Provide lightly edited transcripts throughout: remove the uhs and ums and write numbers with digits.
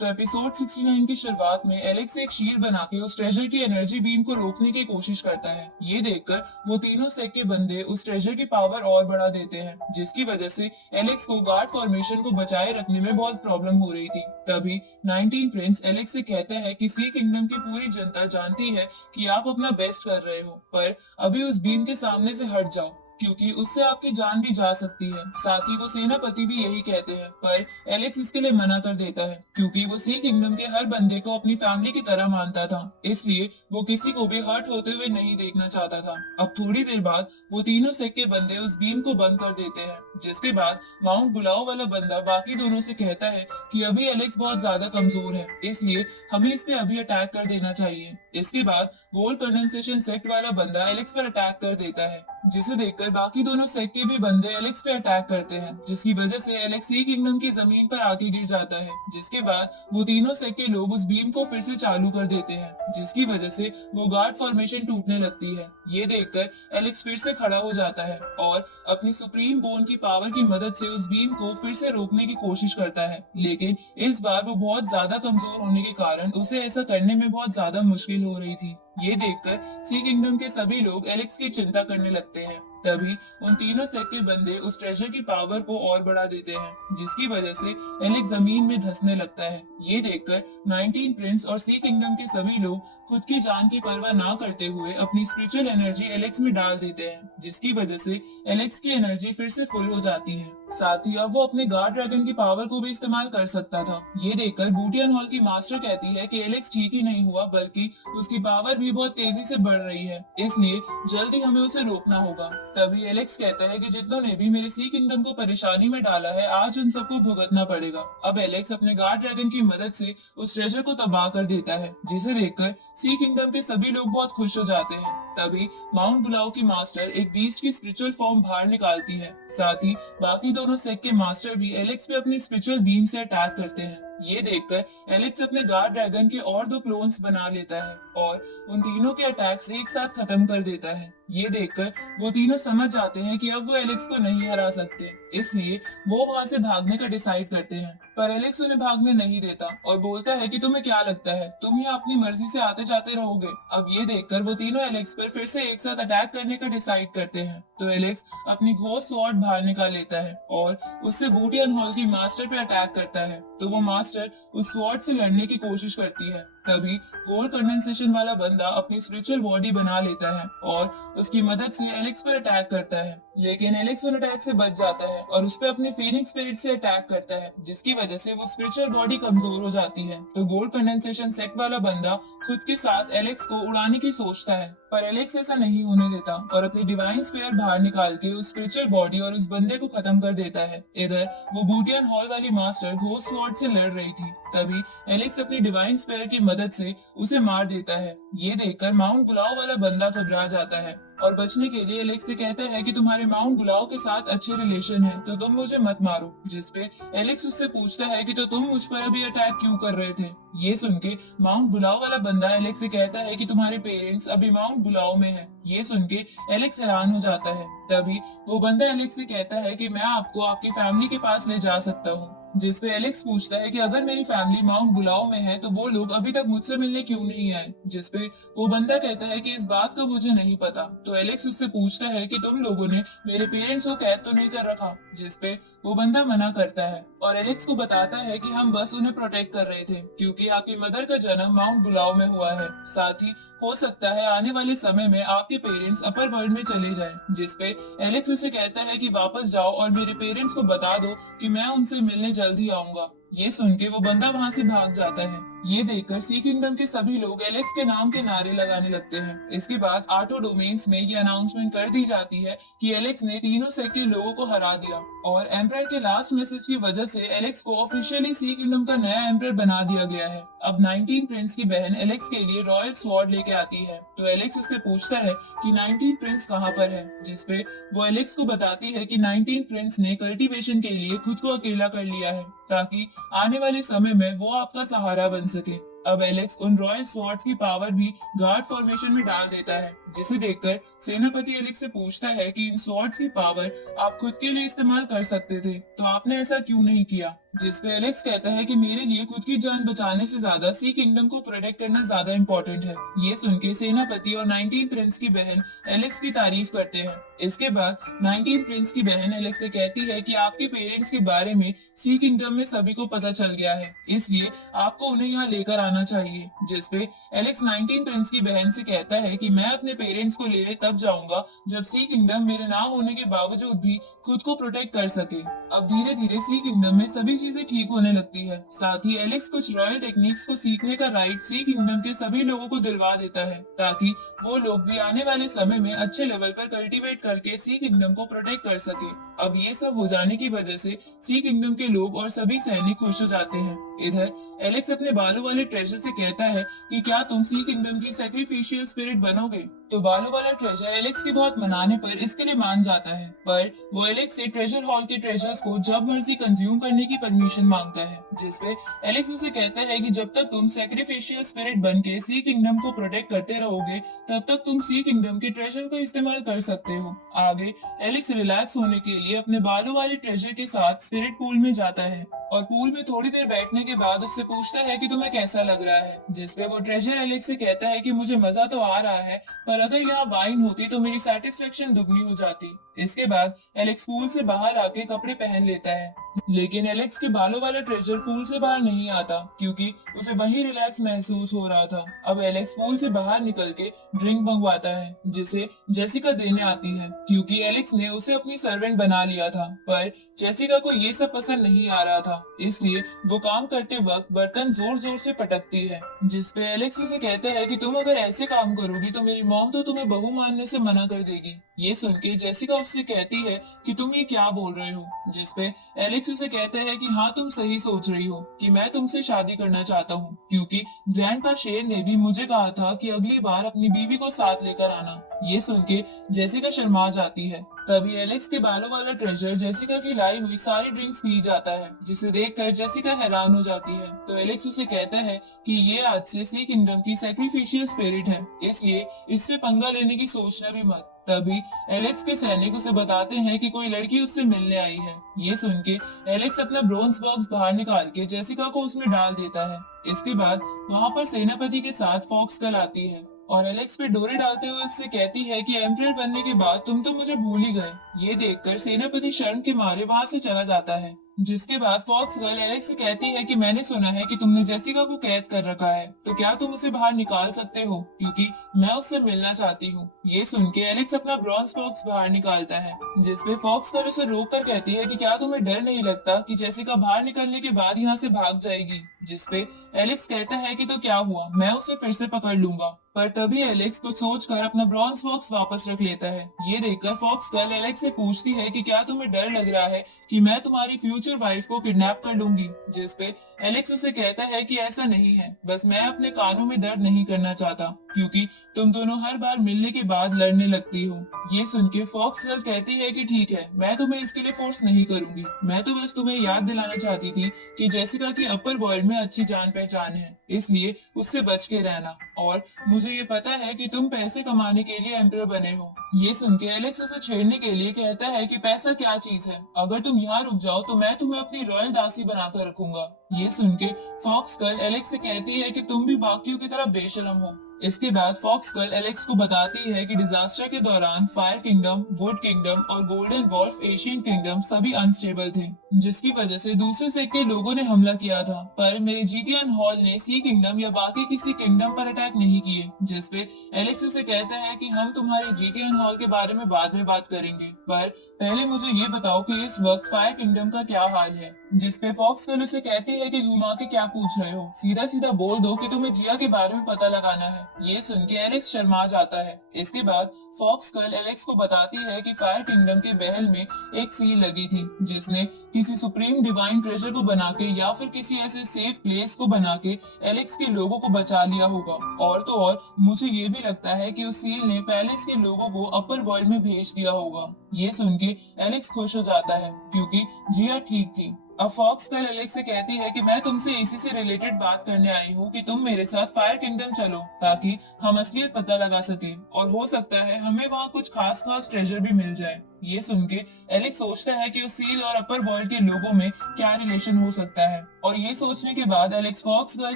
तो एपिसोड 69 की शुरुआत में एलेक्स एक शील्ड बना के उस ट्रेजर की एनर्जी बीम को रोकने की कोशिश करता है। ये देखकर वो तीनों सेक के बंदे उस ट्रेजर की पावर और बढ़ा देते हैं, जिसकी वजह से एलेक्स को गार्ड फॉर्मेशन को बचाए रखने में बहुत प्रॉब्लम हो रही थी। तभी 19 प्रिंस एलेक्स से कहता है कि सी किंगडम की पूरी जनता जानती है कि आप अपना बेस्ट कर रहे हो, पर अभी उस बीम के सामने से हट जाओ क्योंकि उससे आपकी जान भी जा सकती है। साथ ही वो सेनापति भी यही कहते हैं, पर एलेक्स इसके लिए मना कर देता है क्योंकि वो सी किंगडम के हर बंदे को अपनी फैमिली की तरह मानता था, इसलिए वो किसी को भी हर्ट होते हुए नहीं देखना चाहता था। अब थोड़ी देर बाद वो तीनों सेक के बंदे उस बीम को बंद कर देते हैं, जिसके बाद माउंट बुलाओ वाला बंदा बाकी दोनों से कहता है कि अभी एलेक्स बहुत ज्यादा कमजोर है, इसलिए हमें इस पे अभी अटैक कर देना चाहिए। इसके बाद गोल्ड कंडेंसेशन सेक्ट वाला बंदा एलेक्स पर अटैक कर देता है, जिसे देखकर बाकी दोनों सेक्ट के भी बंदे एलेक्स पे अटैक करते हैं, जिसकी वजह से एलेक्स सी किंगडम की जमीन पर आके गिर जाता है। जिसके बाद वो तीनों सेक्ट के लोग उस बीम को फिर से चालू कर देते हैं, जिसकी वजह से वो गार्ड फॉर्मेशन टूटने लगती है। ये देखकर एलेक्स फिर से खड़ा हो जाता है और अपनी सुप्रीम बोन की पावर की मदद से उस बीम को फिर से रोकने की कोशिश करता है, लेकिन इस बार वो बहुत ज्यादा कमजोर होने के कारण उसे ऐसा करने में बहुत ज्यादा मुश्किल हो रही थी। ये देखकर सी किंगडम के सभी लोग एलेक्स की चिंता करने लगते हैं। तभी उन तीनों सेक्ट के बंदे उस ट्रेजर की पावर को और बढ़ा देते हैं, जिसकी वजह से एलेक्स जमीन में धंसने लगता है। ये देखकर 19 प्रिंस और सी किंगडम के सभी लोग खुद की जान की परवाह ना करते हुए अपनी स्पिरिचुअल एनर्जी एलेक्स में डाल देते हैं, जिसकी वजह से एलेक्स की एनर्जी फिर से फुल हो जाती है। साथ ही अब वो अपने गार्ड ड्रैगन की पावर को भी इस्तेमाल कर सकता था। ये देखकर बूटियन हॉल की मास्टर कहती है कि एलेक्स ठीक ही नहीं हुआ, बल्कि उसकी पावर भी बहुत तेजी से बढ़ रही है, इसलिए जल्दी हमें उसे रोकना होगा। तभी एलेक्स कहता है कि जितनों ने भी मेरे सी किंगडम को परेशानी में डाला है, आज उन सबको भुगतना पड़ेगा। अब एलेक्स अपने गार्ड ड्रैगन की मदद से उस ट्रेजर को तबाह कर देता है, जिसे देखकर सी किंगडम के सभी लोग बहुत खुश हो जाते हैं। तभी माउंट बुलाओ की मास्टर एक बीस्ट की स्पिरिचुअल फॉर्म बाहर निकालती है। साथ ही बाकी दोनों सेक्ट के मास्टर भी एलेक्स पे अपनी स्पिरिचुअल बीम से अटैक करते हैं। ये देखकर एलेक्स अपने गार्ड ड्रैगन के और दो क्लोन्स बना लेता है और उन तीनों के अटैक्स एक साथ खत्म कर देता है। ये देखकर वो तीनों समझ जाते हैं कि अब वो एलेक्स को नहीं हरा सकते, इसलिए वो वहाँ से भागने का डिसाइड करते हैं। पर एलेक्स उन्हें भागने नहीं देता और बोलता है कि तुम्हें क्या लगता है, तुम यहाँ अपनी मर्जी से आते जाते रहोगे। अब ये देखकर वो तीनों एलेक्स पर फिर से एक साथ अटैक करने का डिसाइड करते हैं, तो एलेक्स अपनी घोस्ट स्वॉर्ड बाहर निकाल लेता है और उससे बूटियन हॉल की मास्टर पे अटैक करता है। तो वो मास्टर उस स्वॉर्ड से लड़ने की कोशिश करती है। तभी गोल्ड कंडेंसेशन वाला बंदा अपनी स्पिरिचुअल बॉडी बना लेता है और उसकी मदद से एलेक्स पर अटैक करता है, लेकिन एलेक्स उन अटैक से बच जाता है और उस पर अपनी फीनिक्स स्पिरिट से अटैक करता है, जिसकी वजह से वो स्पिरिचुअल बॉडी कमजोर हो जाती है। तो गोल्ड कंडेंसेशन सेक्ट वाला बंदा खुद के साथ एलेक्स को उड़ाने की सोचता है, पर एलेक्स ऐसा नहीं होने देता और अपनी डिवाइन स्पेयर बाहर निकाल के उस स्पिरिचुअल बॉडी और उस बंदे को खत्म कर देता है। इधर वो बूटियन हॉल वाली मास्टर घोस्ट स्वॉर्ड से लड़ रही थी, तभी एलेक्स अपनी डिवाइन स्पेयर की मदद से उसे मार देता है। ये देखकर माउंट बुलाओ वाला बंदा घबरा जाता है और बचने के लिए एलेक्स से कहता है कि तुम्हारे माउंट बुलाओ के साथ अच्छे रिलेशन है, तो तुम मुझे मत मारो। जिसपे एलेक्स उससे पूछता है कि तो तुम मुझ पर अभी अटैक क्यों कर रहे थे। ये सुन के माउंट बुलाओ वाला बंदा एलेक्स से कहता है कि तुम्हारे पेरेंट्स अभी माउंट बुलाओ में है। ये सुन के एलेक्स हैरान हो जाता है। तभी वो बंदा एलेक्स से कहता है कि मैं आपको आपकी फैमिली के पास ले जा सकता हूँ, जिसपे एलेक्स पूछता है कि अगर मेरी फैमिली माउंट बुलाओ में है तो वो लोग अभी तक मुझसे मिलने क्यों नहीं आए। जिसपे वो बंदा कहता है कि इस बात का मुझे नहीं पता। तो एलेक्स उससे पूछता है कि तुम लोगों ने मेरे पेरेंट्स को कैद तो नहीं कर रखा। जिसपे वो बंदा मना करता है और एलेक्स को बताता है कि हम बस उन्हें प्रोटेक्ट कर रहे थे क्योंकि आपकी मदर का जन्म माउंट बुलाओ में हुआ है। साथ ही हो सकता है आने वाले समय में आपके पेरेंट्स अपर वर्ल्ड में चले जाएं। जिसपे एलेक्स उसे कहता है कि वापस जाओ और मेरे पेरेंट्स को बता दो कि मैं उनसे मिलने जल्द ही आऊंगा। ये सुन के वो बंदा वहाँ से भाग जाता है। ये देखकर सी किंगडम के सभी लोग एलेक्स के नाम के नारे लगाने लगते हैं। इसके बाद आटो डोमेन्स में ये अनाउंसमेंट कर दी जाती है कि एलेक्स ने तीनों सेक्ट के लोगों को हरा दिया और एम्परर के लास्ट मैसेज की वजह से एलेक्स को ऑफिशियली सी किंगडम का नया एम्परर बना दिया गया है। अब 19 प्रिंस की बहन एलेक्स के लिए रॉयल स्वॉर्ड लेके आती है, तो एलेक्स उससे पूछता है कि 19 प्रिंस कहाँ पर है। जिसपे वो एलेक्स को बताती है कि 19 प्रिंस ने कल्टीवेशन के लिए खुद को अकेला कर लिया है ताकि आने वाले समय में वो आपका सहारा बन सके। अब एलेक्स उन रॉयल स्वॉर्ड्स की पावर भी गार्ड फॉर्मेशन में डाल देता है, जिसे देखकर सेनापति एलेक्स से पूछता है कि इन स्वॉर्ड्स की पावर आप खुद के लिए इस्तेमाल कर सकते थे, तो आपने ऐसा क्यों नहीं किया? जिसपे एलेक्स कहता है कि मेरे लिए खुद की जान बचाने से ज्यादा सी किंगडम को प्रोटेक्ट करना ज्यादा इम्पोर्टेंट है। ये सुन के सेनापति और 19 प्रिंस की बहन एलेक्स की तारीफ करते हैं। इसके बाद 19 प्रिंस की बहन एलेक्स से कहती है कि आपके पेरेंट्स के बारे में सी किंगडम में सभी को पता चल गया है, इसलिए आपको उन्हें यहाँ लेकर आना चाहिए। जिसपे एलेक्स 19 प्रिंस की बहन से कहता है कि मैं अपने पेरेंट्स को लेने तब जाऊंगा जब सी किंगडम मेरे ना होने के बावजूद भी खुद को प्रोटेक्ट कर सके। अब धीरे धीरे सी किंगडम में सभी चीजें ठीक होने लगती है। साथ ही एलेक्स कुछ रॉयल टेक्निक्स को सीखने का राइट सी किंगडम के सभी लोगों को दिलवा देता है, ताकि वो लोग भी आने वाले समय में अच्छे लेवल पर कल्टीवेट करके सी किंगडम को प्रोटेक्ट कर सके। अब ये सब हो जाने की वजह से सी किंगडम के लोग और सभी सैनिक खुश हो जाते हैं। इधर एलेक्स अपने बालों वाले ट्रेजर से कहता है कि क्या तुम सी किंगडम की सैक्रिफिशियल स्पिरिट बनोगे? तो बालों वाला ट्रेजर एलेक्स के बहुत मनाने पर इसके लिए मान जाता है, पर वो एलेक्स से ट्रेजर हॉल के ट्रेजर्स को जब मर्जी कंज्यूम करने की परमिशन मांगता है। जिसपे एलेक्स उसे कहता है कि जब तक तुम सैक्रिफिशियल स्पिरिट बन के सी किंगडम को प्रोटेक्ट करते रहोगे, तब तक तुम सी किंगडम के ट्रेजर को इस्तेमाल कर सकते हो। आगे एलेक्स रिलैक्स होने के लिए अपने बालों वाले ट्रेजर के साथ स्पिरिट पूल में जाता है और पूल में थोड़ी देर बैठने के बाद उससे पूछता है कि तुम्हें कैसा लग रहा है। जिसपे वो ट्रेजर एलेक्स से कहता है कि मुझे मजा तो आ रहा है, पर अगर यहाँ वाइन होती तो मेरी सेटिस्फेक्शन दुगनी हो जाती। इसके बाद एलेक्स पूल से बाहर आके कपड़े पहन लेता है, लेकिन एलेक्स के बालों वाला ट्रेजर पूल से बाहर नहीं आता क्योंकि उसे वही रिलैक्स महसूस हो रहा था। अब एलेक्स पूल से बाहर निकल के ड्रिंक मंगवाता है, जिसे जेसिका देने आती है क्योंकि एलेक्स ने उसे अपनी सर्वेंट बना लिया था। पर जेसिका को ये सब पसंद नहीं आ रहा था, इसलिए वो काम करते वक्त बर्तन जोर जोर से पटकती है। जिसपे एलेक्स उसे कहता है कि तुम अगर ऐसे काम करोगी तो मेरी मॉम तो तुम्हें बहू मानने से मना कर देगी। ये सुन के जेसिका उससे कहती है कि तुम ये क्या बोल रहे हो? जिसपे एलेक्स उसे कहता है कि हाँ तुम सही सोच रही हो कि मैं तुमसे शादी करना चाहता हूँ, क्योंकि ग्रैंडपा शेर ने भी मुझे कहा था कि अगली बार अपनी बीवी को साथ लेकर आना। ये सुन के जेसिका शर्मा जाती है। तभी एलेक्स के बालों वाला ट्रेजर जेसिका की लाई हुई सारी ड्रिंक्स पी जाता है, जिसे देखकर जेसिका हैरान हो जाती है। तो एलेक्स उसे कहता है कि ये आज से सी किंगडम की सैक्रिफिशियल स्पिरिट है, इसलिए इससे पंगा लेने की सोचना भी मत। तभी एलेक्स के सैनिक उसे बताते हैं कि कोई लड़की उससे मिलने आई है। ये सुन के एलेक्स अपना ब्रोंज बॉक्स बाहर निकाल के जेसिका को उसमें डाल देता है। इसके बाद वहाँ पर सेनापति के साथ फॉक्स गर्ल आती है और एलेक्स पे डोरे डालते हुए उससे कहती है कि एम्परर बनने के बाद तुम तो मुझे भूल ही गए। ये देखकर सेनापति शर्म के मारे वहाँ से चला जाता है। जिसके बाद फॉक्स गर्ल एलेक्स से कहती है कि मैंने सुना है कि तुमने जेसिका को कैद कर रखा है, तो क्या तुम उसे बाहर निकाल सकते हो, क्योंकि मैं उससे मिलना चाहती हूँ। ये सुन के एलेक्स अपना ब्रॉन्ज बॉक्स बाहर निकालता है, जिसपे फॉक्स गर्ल उसे रोक कर कहती है कि क्या तुम्हें डर नहीं लगता कि जेसिका बाहर निकलने के बाद यहाँ से भाग जाएगी। जिसपे एलेक्स कहता है कि तो क्या हुआ, मैं उसे फिर से पकड़ लूंगा। पर तभी एलेक्स कुछ सोचकर अपना ब्रॉन्ज बॉक्स वापस रख लेता है। ये देखकर फॉक्स गर्ल एलेक्स से पूछती है कि क्या तुम्हें डर लग रहा है कि मैं तुम्हारी फ्यूचर वाइफ को किडनैप कर लूंगी। जिसपे एलेक्स उसे कहता है कि ऐसा नहीं है, बस मैं अपने कानों में दर्द नहीं करना चाहता, क्योंकि तुम दोनों हर बार मिलने के बाद लड़ने लगती हो। ये सुन के फॉक्स गर्ल कहती है कि ठीक है, मैं तुम्हें इसके लिए फोर्स नहीं करूंगी, मैं तो बस तुम्हें याद दिलाना चाहती थी कि जेसिका की अपर वर्ल्ड में अच्छी जान पहचान है, इसलिए उससे बच के रहना। और मुझे ये पता है कि तुम पैसे कमाने के लिए एम्परर बने हो। ये सुन के एलेक्स उसे छेड़ने के लिए कहता है कि पैसा क्या चीज है, अगर तुम यहाँ रुक जाओ तो मैं तुम्हें अपनी रॉयल दासी बनाकर रखूंगा। ये सुन के फॉक्स गर्ल एलेक्स से कहती है कि तुम भी बाकियों की तरह बेशरम हो। इसके बाद फॉक्स गर्ल एलेक्स को बताती है कि डिजास्टर के दौरान फायर किंगडम, वुड किंगडम और गोल्डन वॉल्फ एशियन किंगडम सभी अनस्टेबल थे, जिसकी वजह से दूसरे सेक्ट के लोगों ने हमला किया था, पर मेरिजिडियन हॉल ने सी किंगडम या बाकी किसी किंगडम पर अटैक नहीं किए। जिसपे एलेक्स उसे कहता है कि हम तुम्हारे जीटियन हॉल के बारे में बाद में बात करेंगे, पर पहले मुझे ये बताओ कि इस वक्त फायर किंगडम का क्या हाल है। जिसपे फॉक्स गर्ल उसे कहती है कि घुमा के क्या पूछ रहे हो, सीधा सीधा बोल दो कि तुम्हें जिया के बारे में पता लगाना है। ये सुन के एलेक्स शर्मा जाता है। इसके बाद फॉक्स गर्ल एलेक्स को बताती है कि फायर किंगडम के महल में एक सील लगी थी, जिसने किसी सुप्रीम डिवाइन ट्रेजर को बना के या फिर किसी ऐसे सेफ प्लेस को बना के एलेक्स के लोगों को बचा लिया होगा। और तो और मुझे ये भी लगता है कि उस सील ने पैलेस के लोगों को अपर वर्ल्ड में भेज दिया होगा। ये सुन के एलेक्स खुश हो जाता है क्योंकि जिया ठीक थी। अब फॉक्स गर्ल एलेक्स से कहती है कि मैं तुमसे इसी से रिलेटेड बात करने आई हूँ कि तुम मेरे साथ फायर किंगडम चलो ताकि हम असलियत पता लगा सके और हो सकता है हमें वहाँ कुछ खास खास ट्रेजर भी मिल जाए। ये सुन के एलेक्स सोचता है कि उस सील और अपर वर्ल्ड के लोगों में क्या रिलेशन हो सकता है और ये सोचने के बाद एलेक्स फॉक्स गर्ल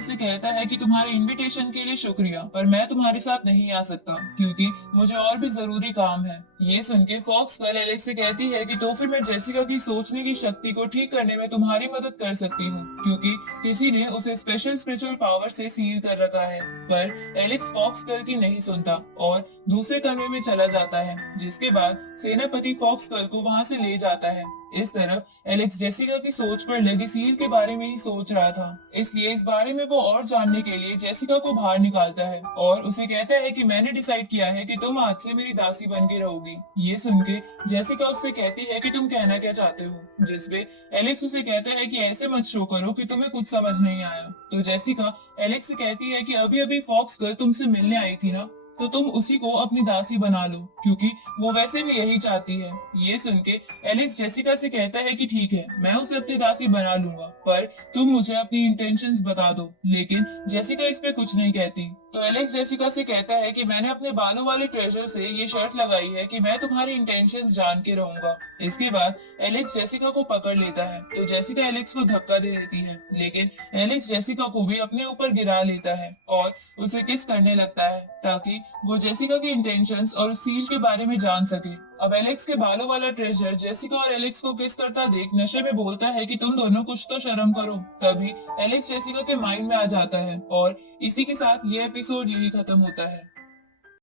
से कहता है कि तुम्हारे इनविटेशन के लिए शुक्रिया पर मैं तुम्हारे साथ नहीं आ सकता क्योंकि मुझे और भी जरूरी काम है। ये सुन के फॉक्स गर्ल एलेक्स से कहती है कि तो फिर मैं जेसिका की सोचने की शक्ति को ठीक करने में तुम्हारी मदद कर सकती हूँ क्योंकि किसी ने उसे स्पेशल स्पिरिचुअल पावर से सील कर रखा है। पर एलेक्स फॉक्स गर्ल की नहीं सुनता और दूसरे कमरे में चला जाता है जिसके बाद सेनापति फॉक्स गर्ल को वहां से ले जाता है। इस तरफ एलेक्स जेसिका की सोच पर लगी सील के बारे में ही सोच रहा था, इसलिए इस बारे में वो और जानने के लिए जेसिका को बाहर निकालता है और उसे कहता है कि मैंने डिसाइड किया है कि तुम आज से मेरी दासी बन के रहोगी। ये सुन के जेसिका उससे कहती है कि तुम कहना क्या चाहते हो, जिसपे एलेक्स उसे कहता है कि ऐसे मत शो करो कि तुम्हें कुछ समझ नहीं आया। तो जेसिका एलेक्स से कहती है कि अभी अभी फॉक्स गर्ल तुमसे मिलने आई थी ना, तो तुम उसी को अपनी दासी बना लो क्योंकि वो वैसे भी यही चाहती है। ये सुन के एलेक्स जेसिका से कहता है कि ठीक है मैं उसे अपनी दासी बना लूंगा पर तुम मुझे अपनी इंटेंशंस बता दो। लेकिन जेसिका इस पे कुछ नहीं कहती। तो एलेक्स जेसिका से कहता है कि मैंने अपने बालों वाले ट्रेजर से ये शर्त लगाई है कि मैं तुम्हारी इंटेंशंस जान के रहूंगा। इसके बाद एलेक्स जेसिका को पकड़ लेता है तो जेसिका एलेक्स को धक्का दे देती है लेकिन एलेक्स जेसिका को भी अपने ऊपर गिरा लेता है और उसे किस करने लगता है ताकि वो जेसिका की इंटेंशंस और सील के बारे में जान सके। अब एलेक्स के बालों वाला ट्रेजर जेसिका और एलेक्स को किस करता देख नशे में बोलता है कि तुम दोनों कुछ तो शर्म करो। तभी एलेक्स जेसिका के माइंड में आ जाता है और इसी के साथ ये एपिसोड यही खत्म होता है।